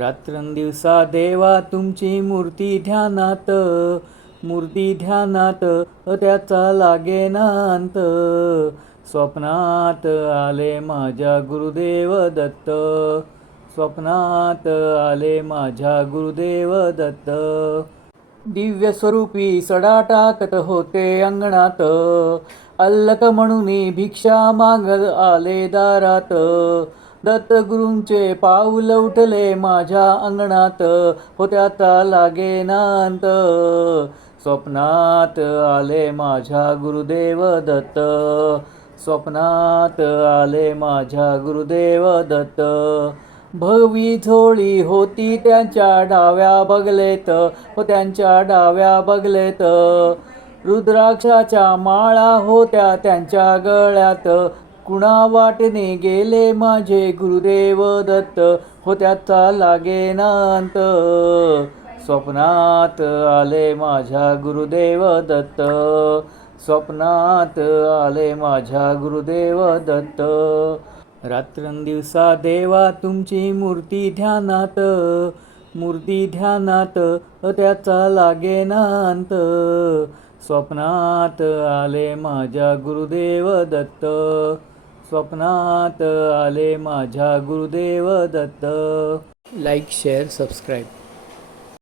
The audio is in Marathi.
रात्रंदिवसा देवा तुमची मूर्ती ध्यानात मूर्ती ध्यानात त्याचा लागे नांत स्वप्नात आले माझ्या गुरुदेव दत्त स्वप्नात आले माझ्या गुरुदेव दत्त दिव्य स्वरूपी सडा टाकत होते अंगणात अल्लक म्हणून भिक्षा मागत आले दारात दत्तगुरूंचे पाऊल उठले माझ्या अंगणात होत्याचा लागे नांत स्वप्नात आले माझ्या गुरुदेव दत्त स्वप्नात आले माझ्या गुरुदेव दत्त भवी झोळी होती त्यांच्या डाव्या बगलेत हो त्यांच्या डाव्या बगलेत रुद्राक्षाच्या माळा होत्या त्यांच्या गळ्यात कुणा वाटेने गेले माझे गुरुदेव दत्त हो त्याचा लागे स्वप्नात आले माझ्या गुरुदेव दत्त स्वप्नात आले माझ्या गुरुदेव दत्त रात्रंदिवसा देवा तुमची मूर्ती ध्यानात मूर्ती ध्यानात त्याचा लागेनांत स्वप्नात आले माझ्या गुरुदेव दत्त स्वप्नात आले माझ्या Gurudev Datta like share subscribe